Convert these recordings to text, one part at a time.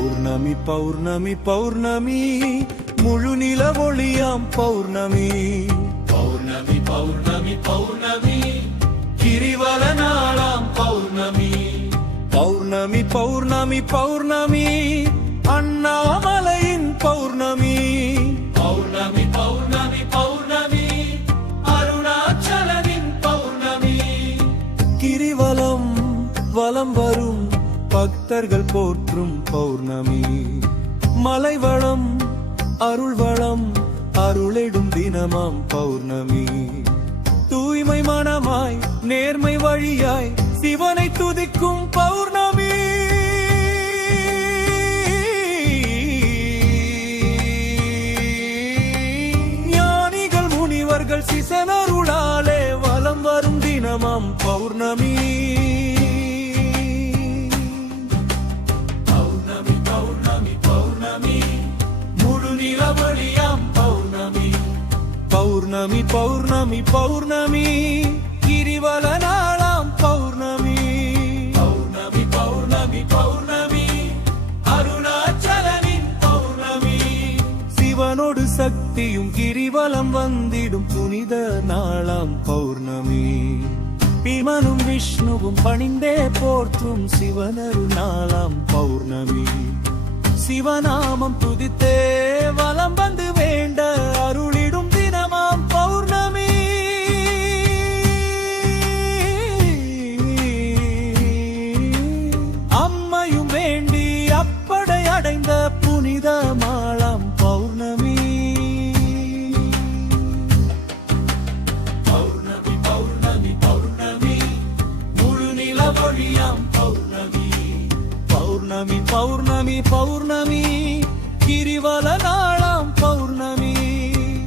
பௌர்ணமி பௌர்ணமி பௌர்ணமி முழு நிலவொளியாம் பௌர்ணமி. பௌர்ணமி பௌர்ணமி பௌர்ணமி கிரிவல நாளாம் பௌர்ணமி. பௌர்ணமி பௌர்ணமி பௌர்ணமி அண்ணாமலையின் பௌர்ணமி. பௌர்ணமி பௌர்ணமி பௌர்ணமி அருணாச்சலனின் பௌர்ணமி. கிரிவலம் வலம் வரும் பக்தர்கள் போற்றும் பௌர்ணமி. மலைவளம் அருள்வளம் அருளிடும் தினமாம் பௌர்ணமி. தூய்மை மனமாய் நேர்மை வழியாய் சிவனை துதிக்கும் பௌர்ணமி. ஞானிகள் முனிவர்கள் சிசனருளாலே வலம் வரும் தினமாம் பௌர்ணமி. பௌர்ணமி பௌர்ணமி பௌர்ணமி முழு நிலவொளியாம் பௌர்ணமி. பௌர்ணமி பௌர்ணமி பௌர்ணமி கிரிவல நாளாம் பௌர்ணமி. பௌர்ணமி பௌர்ணமி பௌர்ணமி அருணாச்சலனின் பௌர்ணமி. சிவனோடு சக்தியும் கிரிவலம் வந்திடும் புனித நாளாம் பௌர்ணமி. பீமனும் விஷ்ணுவும் பணிந்தே போற்றும் சிவனரு நாளாம் பௌர்ணமி. சிவநாமம் துதித்தே வலம் வந்து வேண்ட அருளிடும் தினமாம் பௌர்ணமி. அம்மையும் வேண்டி அப்படை அடைந்த புனித மாளாம் பௌர்ணமி. பௌர்ணமி பௌர்ணமி பௌர்ணமி முழு நிலவொளியாம் பௌர்ணமி. பௌர்ணமி பௌர்ணமி பௌர்ணமி கிரிவல நாளாம் பௌர்ணமி.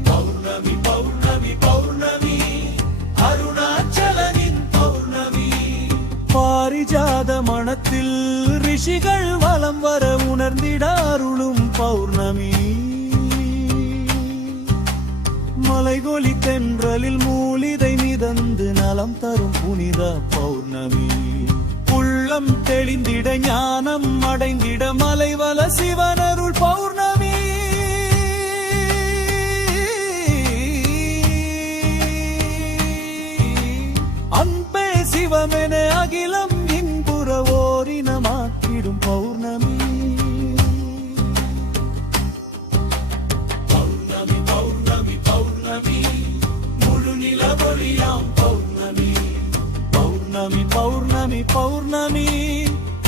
பௌர்ணமி பௌர்ணமி பௌர்ணமி அருணாச்சலனின் பௌர்ணமி. பாரிஜாத மனத்தில் ரிஷிகள் வலம் வர உணர்ந்திட அருளும் பௌர்ணமி. மலைகொலி தென்றலில் மூலிதை மிதந்து நலம் தரும் புனித பௌர்ணமி. உள்ளம் தெளிந்திட ஞானம் அடைந்திட மலைவல சிவனருள் பௌர்ணமி. அன்பே சிவமென அகிலம் இன்புற ஓரினமாக்கிடும் பௌர்ணமி. பௌர்ணமி பௌர்ணமி பௌர்ணமி முழு நிலவொளியாம் பௌர்ணமி. பௌர்ணமி பௌர்ணமி பௌர்ணமி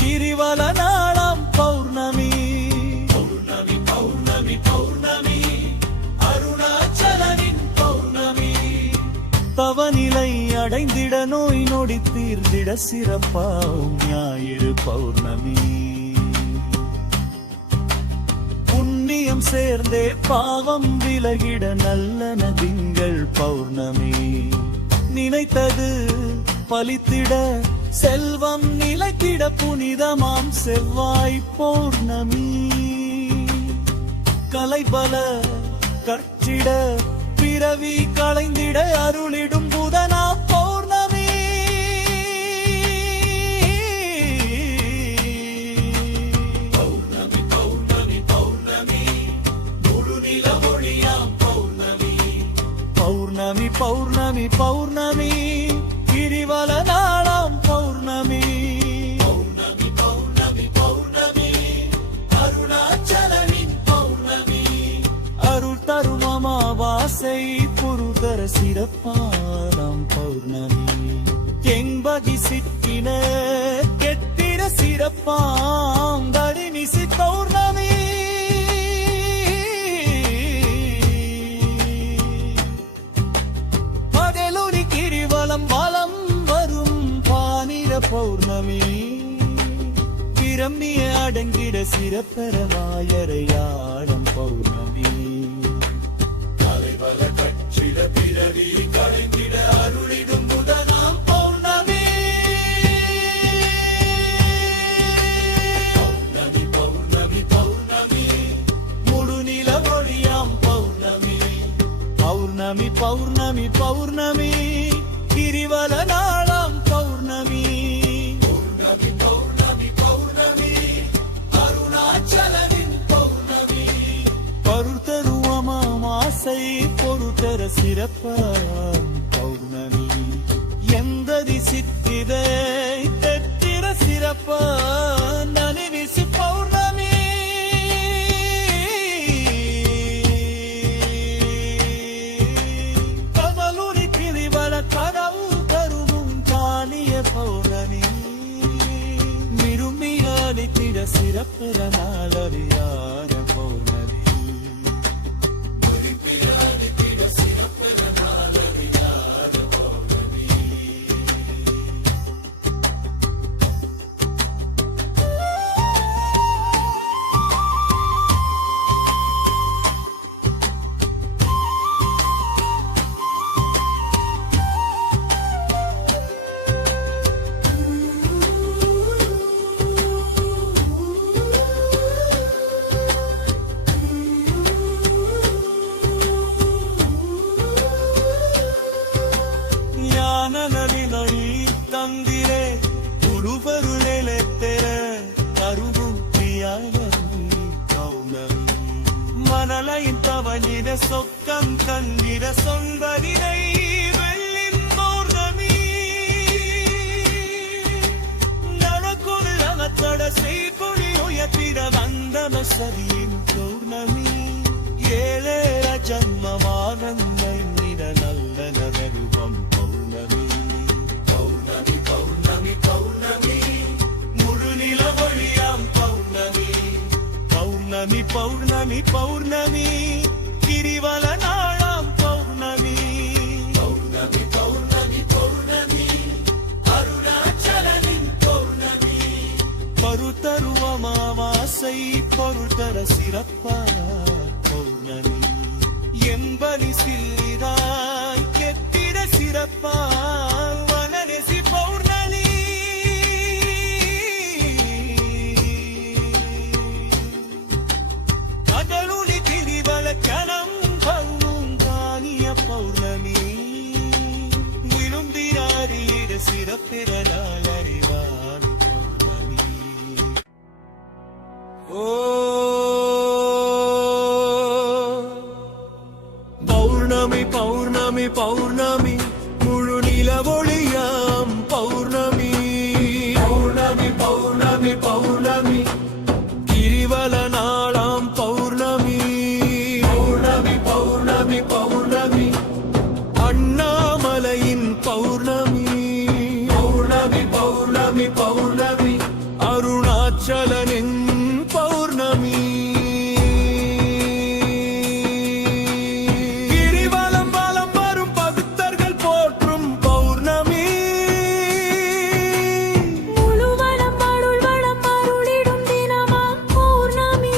கிரிவல நாளாம் பௌர்ணமி. பௌர்ணமி பௌர்ணமி பௌர்ணமி அருணாச்சலனின் பௌர்ணமி. தவநிலை அடைந்திட நோய் நொடி தீர்ந்திட சிறப்பாகும் ஞாயிறு பௌர்ணமி. புண்ணியம் சேர்ந்தே பாவம் விலகிட நல்லன திங்கள் பௌர்ணமி. நினைத்தது பலித்திட செல்வம் நிலைத்திட புனிதமாம் செவ்வாய் பௌர்ணமி. கலைபல கற்றிட பிறவி களைந்திட அருளிடும் புதனா பௌர்ணமி. பௌர்ணமி பௌர்ணமி பௌர்ணமி முழு நிலவொளியாம் பௌர்ணமி. பௌர்ணமி பௌர்ணமி பௌர்ணமி கிரிவல நாளாம் பௌர்ணமி. பௌர்ணமி பௌர்ணமி பௌர்ணமி அருணாச்சலனின் பௌர்ணமி. அருள் தரும் அமாவாசை புருதர சிறப்பாராம் பௌர்ணமி. கெம்பகி சிற்றின கெட்டிட சிறப்பாம் தடிநிசி பௌர்ணமி. மகளூரி கிரிவலம் வலம் வரும் பானிர பௌர்ணமி. பிரம்மிய அடங்கிட சிறப்பெற வாயரையாடம் பௌர்ணமி. தலைவல கற்றிட பிறவி களைந்திட அருளிடும் புதனாம் பௌர்ணமி. பௌர்ணமி பௌர்ணமி பௌர்ணமி முழு நிலவொளியாம் பௌர்ணமி. பௌர்ணமி பௌர்ணமி பௌர்ணமி கிரிவல நாளாம் பௌர்ணமி. பௌர்ணமி பௌர்ணமி பௌர்ணமி அருணாச்சல சிறப்பாம் பௌர்ணமி எந்ததி சித்திதை தெத்திர சிறப்பா நனிவிசி பௌர்ணமி கமலுரி கிளிவள கனவு கருவும் காணிய பௌர்ணமி விரும்பியானித்திட சிறப்பெற நாளறியாத பௌர்ணமி தந்திரே உருவருளெத்தர அருவும் பிரியாயி பௌர்ணமி மணலையின் தவனிட சொக்கம் தந்திர சொந்தரினை வெள்ளின் பௌர்ணமி நனக்குள்ளவத்தட செய்பொழி உயர்த்திட வந்தம சரியின் பௌர்ணமி ஏழேர ஜன்மமானந்த நிட நல்ல நகருவம் பௌர்ணமி பௌர்ணமி பௌர்ணமி முழு நிலவொழியாம் பௌர்ணமி பௌர்ணமி பௌர்ணமி பௌர்ணமி கிரிவல நாளாம் பௌர்ணமி பௌர்ணமி பௌர்ணமி பௌர்ணமி அருணாச்சலனின் பௌர்ணமி பருத்தருவமாவாசை பொருத்தர சிறப்பா பௌர்ணமி எம்பனி சில்லிதாய் கெட்டிட சிறப்பா சிறப்பிரலால் அறிவார் பௌர்ணமி ஓ பௌர்ணமி பௌர்ணமி பௌர்ணமி முழு நிலவொளியாம் பௌர்ணமி பௌர்ணமி பௌர்ணமி பௌர்ணமி கிரிவல நாளாம் பௌர்ணமி பௌர்ணமி பௌர்ணமி பௌர்ணமி அண்ணாமலையின் பௌர்ணமி பௌர்ணமி பௌர்ணமி அருணாச்சலனின் பௌர்ணமி கிரிவலம் வலம் வரும் பக்தர்கள் போற்றும் பௌர்ணமி முழுவலம் அருள் வளம் அருளிடும் தினமாம் பௌர்ணமி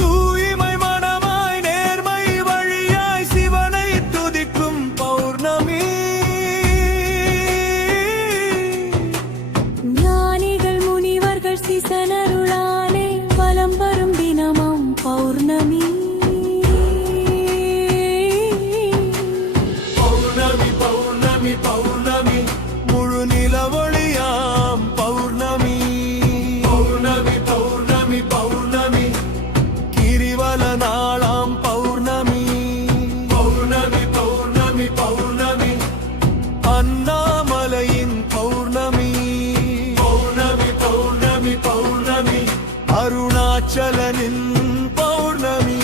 தூய்மை மனமாய் நேர்மை வழியாய் சிவனை துதிக்கும் பௌர்ணமி சிசனருளாலே வலம் வரும் தினமாம் பௌர்ணமி பௌர்ணமி பௌர்ணமி பௌர்ணமி முழு நிலவொளியாம் பௌர்ணமி பௌர்ணமி பௌர்ணமி பௌர்ணமி கிரிவல நாளாம் பௌர்ணமி பௌர்ணமி பௌர்ணமி பௌர்ணமி அண்ணாமலையின் பௌர்ணமி பௌர்ணமி பௌர்ணமி பௌர்ணமி அருணாச்சலனின் பௌர்ணமி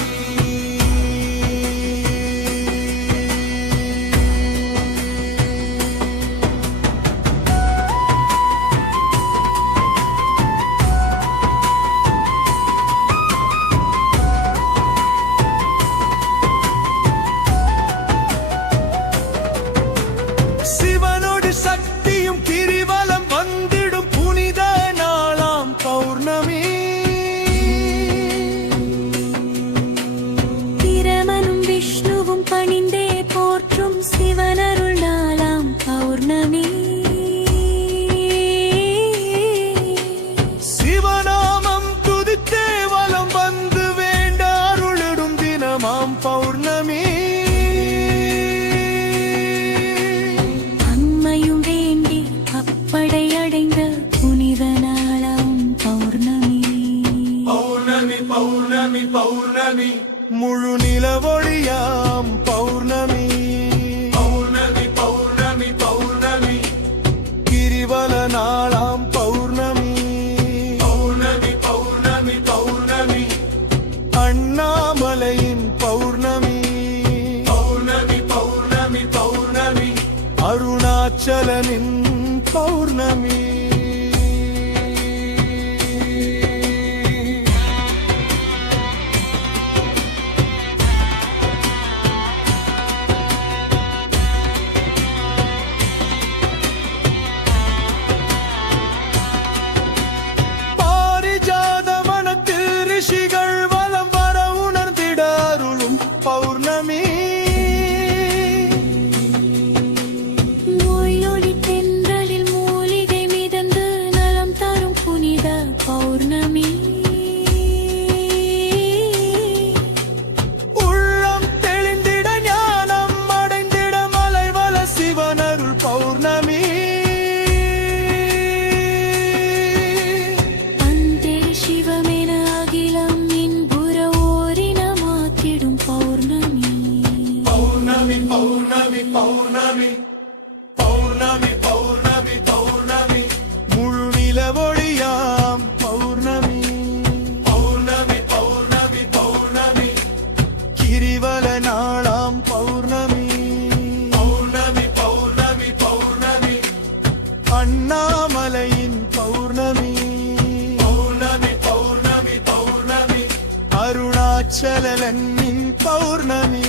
சிவனோடு சக்தியும் கிரிவலம் வந்திடும் புனித நாளாம் பௌர்ணமி பிரமனும் விஷ்ணுவும் பணிந்தே போற்றும் சிவனருள் நாளாம் பௌர்ணமி சிவநாமம் துதித்தே வலம் வந்து வேண்ட அருளிடும் தினமாம் பௌர்ணமி அம்மையும் வேண்டி அப்படையடைந்த புனித நாளாம் பௌர்ணமி பௌர்ணமி பௌர்ணமி பௌர்ணமி முழு நில நிலவொளியாம் பௌர்ணமி பௌர்ணமி பௌர்ணமி பௌர்ணமி கிரிவல நாளாம் பௌர்ணமி பௌர்ணமி பௌர்ணமி பௌர்ணமி அண்ணாமலையின் பௌர்ணமி பௌர்ணமி பௌர்ணமி பௌர்ணமி அருணாச்சலனின் பௌர்ணமி பாரிஜாத வனத்தில் ரிஷிகள் வலம் வர உணர்ந்திட அருளும் பௌர்ணமி மொழியொலி தென்றலில் மூலிகை மிதந்து நலம் தரும் புனித பௌர்ணமி உள்ளம் தெளிந்திட ஞானம் அடைந்திட மலைவல சிவனருள் பௌர்ணமி அந்தே சிவமென அகிலம் இன்புற ஓரினமாக்கிடும் பௌர்ணமி பௌர்ணமி பௌர்ணமி பௌர்ணமி பௌர்ணமி பௌர்ணமி பௌர்ணமி முழு நிலவொளியாம் பௌர்ணமி பௌர்ணமி பௌர்ணமி பௌர்ணமி கிரிவல நாளாம் பௌர்ணமி பௌர்ணமி பௌர்ணமி பௌர்ணமி அண்ணாமலையின் பௌர்ணமி பௌர்ணமி பௌர்ணமி பௌர்ணமி அருணாச்சலனின் பௌர்ணமி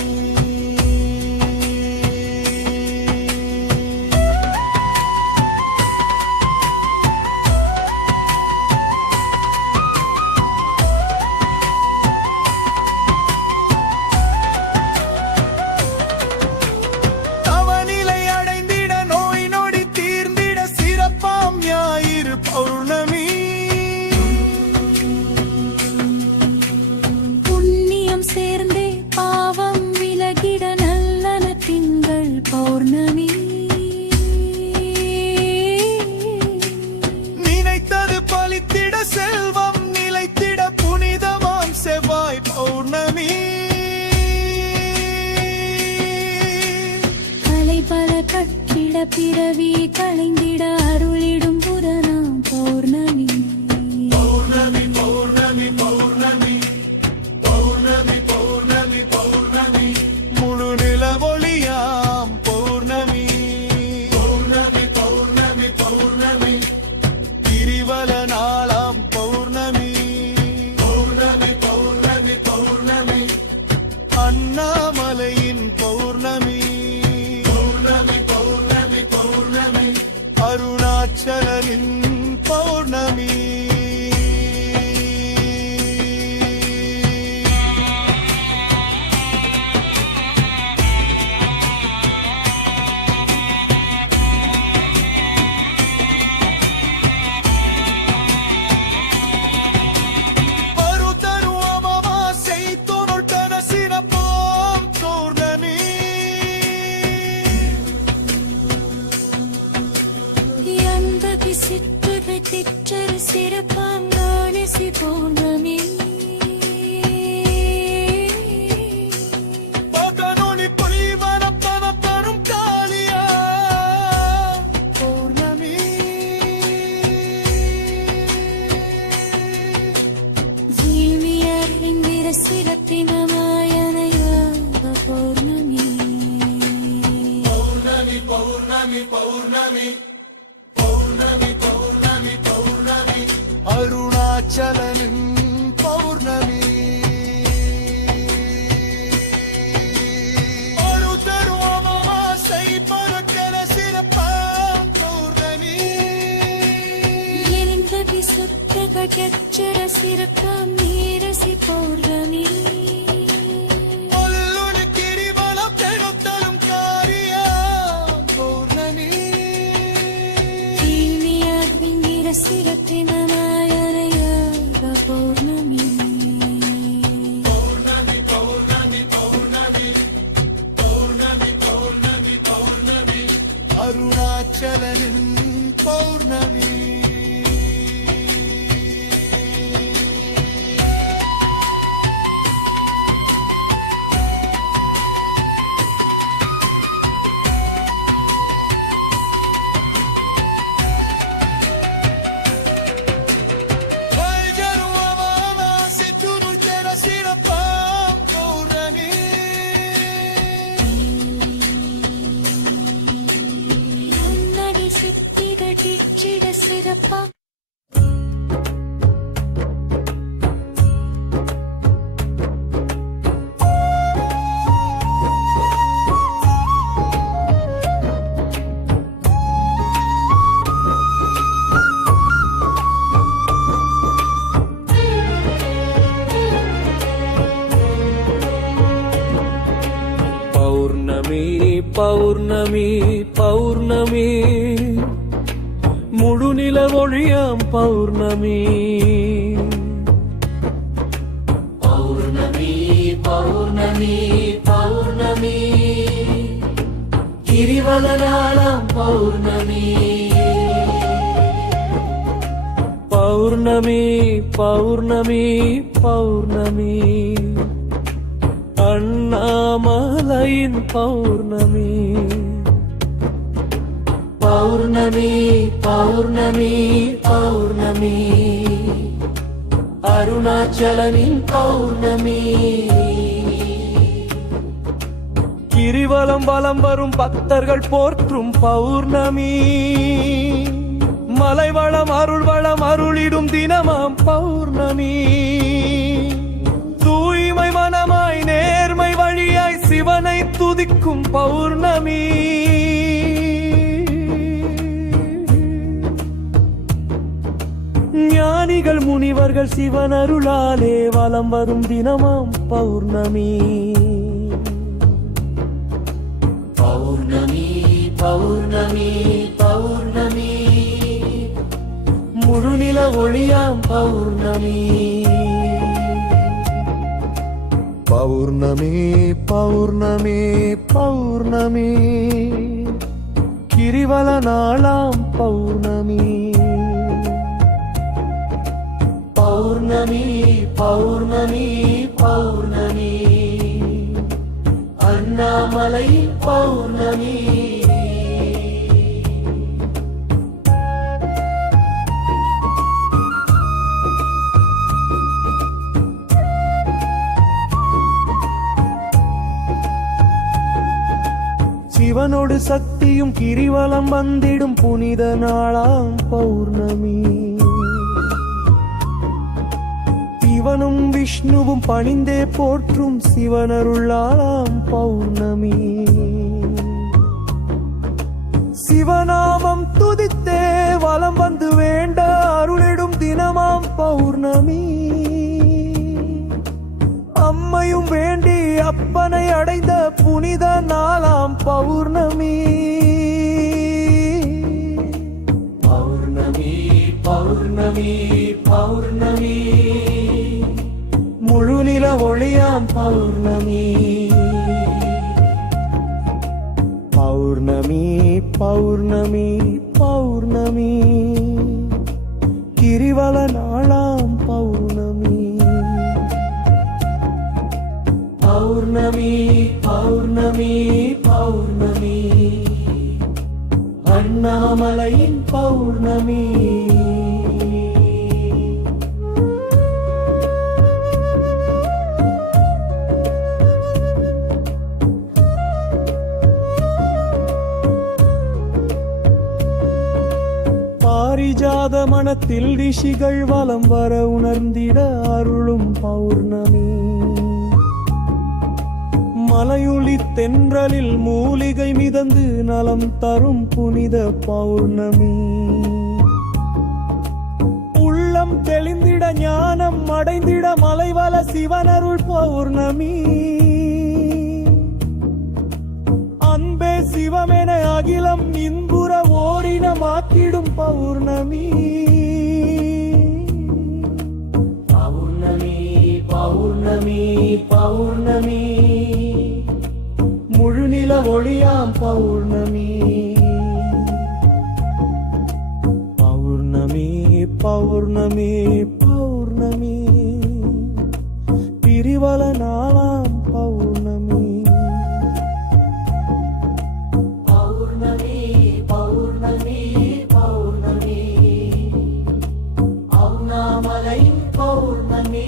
தவநிலை அடைந்திட நோய் நொடி தீர்ந்திட சிறப்பாம் ஞாயிறு பௌர்ணமி புண்ணியம் சேர்ந்தே பாவம் விலகிட நல்லன திங்கள் பௌர்ணமி நினைத்தது பலித்திட செல்வம் நிலைத்திட புனிதமாம் செவ்வாய் பௌர்ணமி கலை பல கட்டிட பிறவி களைந்திட அருளிடும் புதனாம் பௌர்ணமி பௌர்ணமி பௌர்ணமி பௌர்ணமி பௌர்ணமி பௌர்ணமி பௌர்ணமி முழு நிலவொளியாம் பௌர்ணமி பௌர்ணமி பௌர்ணமி பௌர்ணமி கிரிவல நாளாம் பௌர்ணமி பௌர்ணமி பௌர்ணமி பௌர்ணமி அண்ணாமலையின் பௌர்ணமி பௌர்ணமி பௌர்ணமி பௌர்ணமி அருணாச்சலனின் பௌர்ணமி பருதரு அமாவாசை தொருட்டன சிறப்பாம் பௌர்ணமி எண்பது சிற்புகள் திற்றரு சிறப்பாம் நானசி பௌர்ணமி பகனொளி பொலிவரப்பன தரும் காளியா பௌர்ணமி ஜீவியர் இந்திர சிறப்பினமாயனையாக பௌர்ணமி பௌர்ணமி பௌர்ணமி பௌர்ணமி பௌர்ணமி பௌர்ணமி பௌர்ணமி அருணாச்சலனின் பௌர்ணமி அருதரு அமாவாசை பறக்கன சிறப்பாம் பௌர்ணமி எண்பது சிற்புகள் திற்றரு சிறப்பாம் நீரசி பௌர்ணமி பல்லுனு கிரிவலம் தெழுத்தலும் காரியா பௌர்ணமி ஜீவியர் இந்திர சிறப்பினமாயனையாக பௌர்ணமி பௌர்ணமி பௌர்ணமி பௌர்ணமி பௌர்ணமி பௌர்ணமி பௌர்ணமி அருணாச்சலனின் பௌர்ணமி பௌர்ணமி பௌர்ணமி முழுநில ஒழியாம் பௌர்ணமி பௌர்ணமி பௌர்ணமி பௌர்ணமி கிரிவலனாளாம் பௌர்ணமி பௌர்ணமி பௌர்ணமி பௌர்ணமி அண்ணாமலையின் பௌர்ணமி பௌர்ணமி பௌர்ணமி பௌர்ணமி அருணாச்சலனின் பௌர்ணமி கிரிவலம் வலம் வரும் பக்தர்கள் போற்றும் பௌர்ணமி மலைவளம் அருள்வளம் அருளிடும் தினமாம் பௌர்ணமி தூய்மை மனமாய் நேர்மை வழியாய் சிவனை துதிக்கும் பௌர்ணமி ஞானிகள் முனிவர்கள் சிவன் அருளாலே வலம் வரும் தினமாம் பௌர்ணமி பௌர்ணமி பௌர்ணமி பௌர்ணமி முழுநில ஒளியாம் பௌர்ணமி பௌர்ணமி பௌர்ணமி பௌர்ணமி கிரிவல நாளாம் பௌர்ணமி பௌர்ணமி பௌர்ணமி பௌர்ணமி அண்ணாமலை பௌர்ணமி சிவனோடு சக்தியும் கிரிவலம் வந்திடும் புனித நாளாம் பௌர்ணமி சிவனும் விஷ்ணுவும் பணிந்தே போற்றும் சிவனருளாம் பௌர்ணமி சிவநாமம் துதித்தே வலம் வந்து வேண்ட அருளிடும் தினமாம் பௌர்ணமி அம்மையும் வேண்டி அப்பனை அடைந்த புனித நாளாம் பௌர்ணமி பௌர்ணமி பௌர்ணமி பௌர்ணமி முழுநில ஒளியாம் பௌர்ணமி பௌர்ணமி பௌர்ணமி பௌர்ணமி கிரிவல நாளாம் பௌர்ணமி பௌர்ணமி பௌர்ணமி பௌர்ணமி அண்ணாமலையின் பௌர்ணமி பாரிஜாத மனத்தில் ரிஷிகள் வலம் வர உணர்ந்திட அருளும் பௌர்ணமி மலையொளி தென்றலில் மூலிகை மிதந்து நலம் தரும் புனித பௌர்ணமி உள்ளம் தெளிந்திட ஞானம் அடைந்திட மலைவல சிவனருள் பௌர்ணமி அன்பே சிவமென அகிலம் இன்புற ஓரினமாக்கிடும் பௌர்ணமி பௌர்ணமி பௌர்ணமி பௌர்ணமி முழுநில ஒளியாம் பௌர்ணமி பௌர்ணமி பௌர்ணமி பௌர்ணமி பிரிவல நாளாம் பௌர்ணமி பௌர்ணமி பௌர்ணமி பௌர்ணமி அண்ணாமலை பௌர்ணமி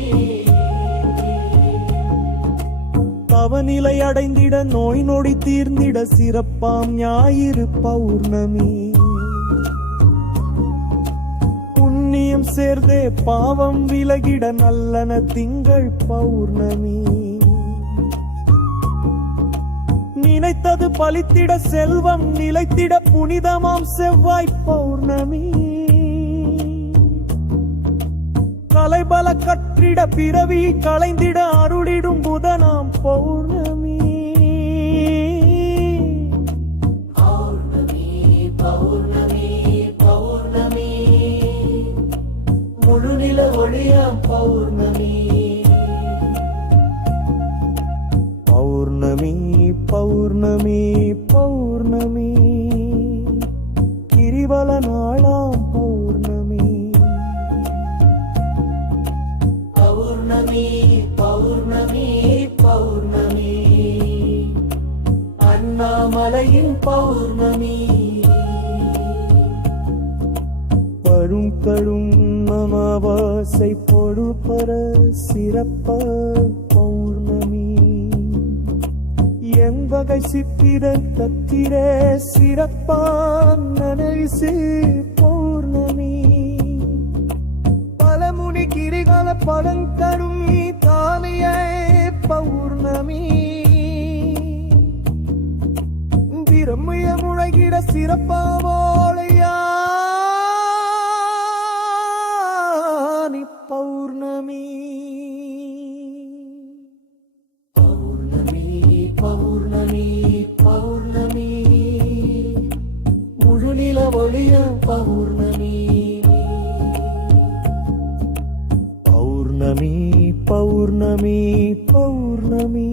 தவநிலை அடைந்திட நோய் நொடி தீர்ந்திட சிறப்பாம் ஞாயிறு பௌர்ணமி புண்ணியம் சேர்ந்தே பாவம் விலகிட நல்லன திங்கள் பௌர்ணமி நினைத்தது பலித்திட செல்வம் நிலைத்திட புனிதமாம் செவ்வாய் பௌர்ணமி கலைபல கற்றிட பிறவி களைந்திட அருளிடும் புதனாம் பௌர்ணமி முழுநில ஒளியாம் பௌர்ணமி பௌர்ணமி பௌர்ணமி பௌர்ணமி கிரிவல நாளாம் பௌர்ணமி பௌர்ணமி பௌர்ணமி பௌர்ணமி அண்ணாமலையின் பௌர்ணமி படும் கடும் அமாவாசை பொழுப்பர சிறப்ப பௌர்ணமி எம்பகை சித்திரன் தத்திரே சிறப்பான் நனைசு பௌர்ணமி பலமுனி கிரிகால பழங்கடும் தானியே பௌர்ணமி பிரம்மைய முழகிட சிறப்பாவோளையா பௌர்ணமி பௌர்ணமி பௌர்ணமி பௌர்ணமி முழுநில ஒளியாம் பௌர்ணமி பௌர்ணமி பௌர்ணமி பௌர்ணமி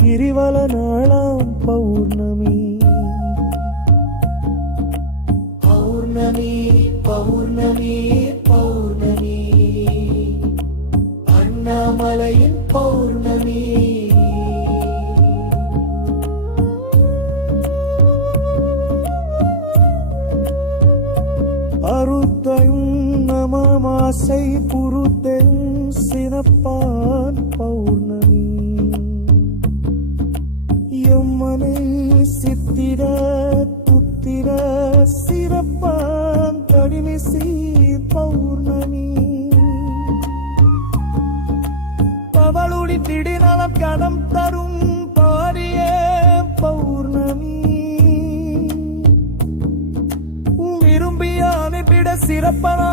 கிரிவல நாளாம் பௌர்ணமி பௌர்ணமி பௌர்ணமி பௌர்ணமி அண்ணாமலையின் பௌர்ணமி அறுத்தையும் நமாசை புருத்தென் சிறப்பான் பௌர்ணமி எம்மனை சித்திர புத்திர சிறப்பான் கடிமிசி பௌர்ணமி பவளுடி திடிநலம் கடம் தரும் பாரிய பௌர்ணமி விரும்பிய அனுப்பிட சிறப்பனா